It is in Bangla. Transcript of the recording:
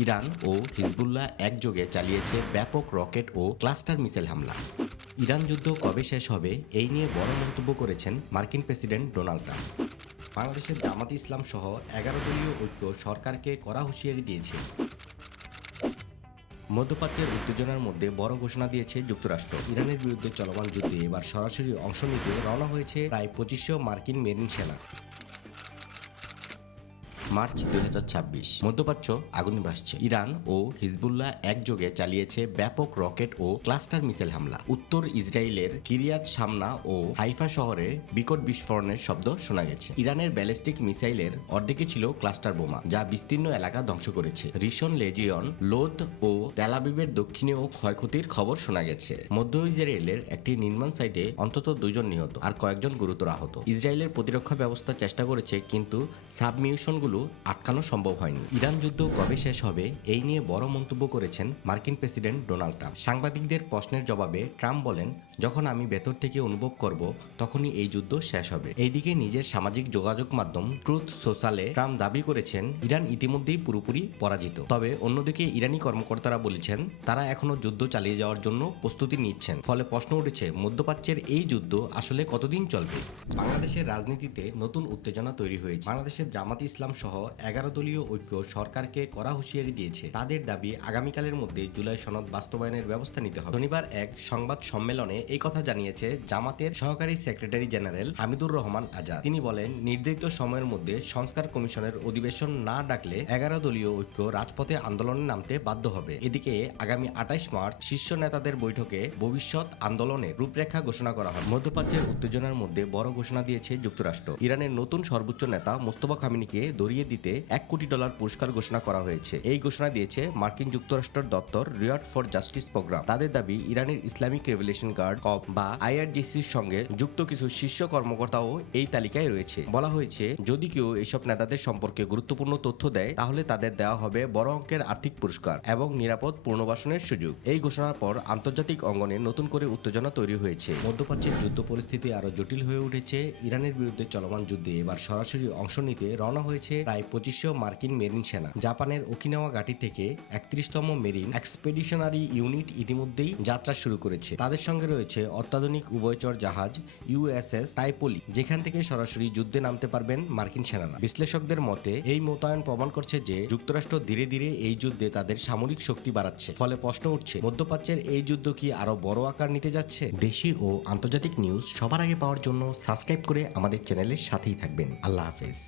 ইরান ও হিজবুল্লাহ একযোগে চালিয়েছে ব্যাপক রকেট ও ক্লাস্টার মিসাইল হামলা। ইরান যুদ্ধ কবে শেষ হবে এই নিয়ে বড় মন্তব্য করেছেন মার্কিন প্রেসিডেন্ট ডোনাল্ড ট্রাম্প। বাংলাদেশের জামাতে ইসলাম সহ 11 দলীয় ঐক্য সরকারকে কড়া হুঁশিয়ারি দিয়েছে। মধ্যপ্রাচ্যের উত্তেজনার মধ্যে বড় ঘোষণা দিয়েছে যুক্তরাষ্ট্র। ইরানের বিরুদ্ধে চলমান যুদ্ধে এবার সরাসরি অংশ নিতে রওনা হয়েছে প্রায় 2500 মার্কিন মেরিন সেনা। মার্চ 2026 মধ্যপ্রাচ্য আগুনে ভাসছে। ইরান ও হিজবুল্লাহ একযোগে চালিয়েছে ব্যাপক রকেট ও ক্লাস্টার মিসাইল হামলা। উত্তর ইসরায়েলের কিরিয়াত শামনা ও হাইফা শহরে বিকট বিস্ফোরণের শব্দ শোনা গেছে। ইরানের ব্যালিস্টিক মিসাইলের অর্ধেকে ছিল ক্লাস্টার বোমা, যা বিস্তীর্ণ এলাকা ধ্বংস করেছে। রিশন লেজিয়ন, লোদ ও তেলাবিবের দক্ষিণেও ক্ষয়ক্ষতির খবর শোনা গেছে। মধ্য ইসরায়েলের একটি নির্মাণ সাইটে অন্তত 2 জন নিহত আর কয়েকজন গুরুতর আহত। ইসরায়েলের প্রতিরক্ষা ব্যবস্থা চেষ্টা করেছে, কিন্তু সাবমিশনগুলো আটকানো সম্ভব হয়নি। ইরান যুদ্ধ কবে শেষ হবে এই নিয়ে বড় মন্তব্য করেছেন মার্কিন প্রেসিডেন্ট ডোনাল্ড ট্রাম্প। সাংবাদিকদের প্রশ্নের জবাবে ট্রাম্প বলেন, যখন আমি ভেতর থেকে অনুভব করব তখনই এই যুদ্ধ শেষ হবে। এইদিকে নিজের সামাজিক যোগাযোগ মাধ্যম ট্রুথ সোশ্যালে ট্রাম্প দাবি করেছেন ইরান ইতিমধ্যেই পুরোপুরি পরাজিত। তবে অন্যদিকে ইরানি কর্মকর্তারা বলেছেন তারা এখনো যুদ্ধ চালিয়ে যাওয়ার জন্য প্রস্তুতি নিচ্ছেন। ফলে প্রশ্ন উঠেছে, মধ্যপ্রাচ্যের এই যুদ্ধ আসলে কতদিন চলবে? বাংলাদেশের রাজনীতিতে নতুন উত্তেজনা তৈরি হয়েছে। বাংলাদেশের জামাতে ইসলাম সহ 11 দলীয় ঐক্য সরকারকে কড়া হুঁশিয়ারি দিয়েছে। তাদের দাবি আগামীকালের মধ্যে জুলাই সনদ বাস্তবায়নের ব্যবস্থা নিতে হবে। শনিবার এক সংবাদ সম্মেলনে এই কথা জানিয়েছে জামাতের সহকারী সেক্রেটারি জেনারেল হামিদুর রহমান আজাদ। তিনি বলেন, নির্ধারিত সময়ের মধ্যে সংস্কার কমিশনের অধিবেশন না ডাকলে 11 দলীয় ঐক্য রাজপথে আন্দোলনে নামতে বাধ্য হবে। এদিকে আগামী 28 মার্চ শীর্ষ নেতাদের বৈঠকে ভবিষ্যৎ আন্দোলনের রূপরেখা ঘোষণা করা হবে। মধ্যপ্রাচ্যের উত্তেজনার মধ্যে বড় ঘোষণা দিয়েছে যুক্তরাষ্ট্র। ইরানের নতুন সর্বোচ্চ নেতা মোস্তফা খামেনিকে দরিয়ে দিতে $1 কোটি পুরস্কার ঘোষণা করা হয়েছে। এই ঘোষণা দিয়েছে মার্কিন যুক্তরাষ্ট্রের দপ্তর রিওয়ার্ড ফর জাস্টিস প্রোগ্রাম। তাদের দাবি, ইরানের ইসলামিক রেভলিউশন গার্ড কপ বা আইআরজিসির সঙ্গে যুক্ত কিছু শীর্ষ কর্মকর্তাও এই তালিকায় রয়েছে। বলা হয়েছে, যদি কেউ এসব নেতাদের সম্পর্কে গুরুত্বপূর্ণ তথ্য দেয় তাহলে তাদের দেওয়া হবে বড় অঙ্কের আর্থিক পুরস্কার এবং নিরাপদ পুনর্বাসনের সুযোগ। এই ঘোষণার পর আন্তর্জাতিক অঙ্গনে নতুন করে উত্তেজনা তৈরি হয়েছে। মধ্যপ্রাচ্যের যুদ্ধ পরিস্থিতি আরো জটিল হয়ে উঠেছে। ইরানের বিরুদ্ধে চলমান যুদ্ধে এবার সরাসরি অংশ নিতে রওনা হয়েছে প্রায় 2500 মার্কিন মেরিন সেনা। জাপানের ওকিনাওয়া ঘাঁটি থেকে 31তম মেরিন এক্সপেডিশনারি ইউনিট ইতিমধ্যেই যাত্রা শুরু করেছে। তাদের সঙ্গে রয়েছে অত্যাধুনিক উভয়চর জাহাজ ইউএসএস টাইপোলি, যেখান থেকে সরাসরি যুদ্ধে নামতে পারবেন মার্কিন সেনারা। বিশ্লেষকদের মতে এই মোতায়েন প্রমাণ করছে যে যুক্তরাষ্ট্র ধীরে ধীরে এই যুদ্ধে তাদের সামরিক শক্তি বাড়াচ্ছে। ফলে প্রশ্ন উঠছে, মধ্যপ্রাচ্যের এই যুদ্ধ কি আরো বড় আকার নিতে যাচ্ছে? দেশি ও আন্তর্জাতিক নিউজ সবার আগে পাওয়ার জন্য সাবস্ক্রাইব করে আমাদের চ্যানেলের সাথেই থাকবেন। আল্লাহ হাফেজ।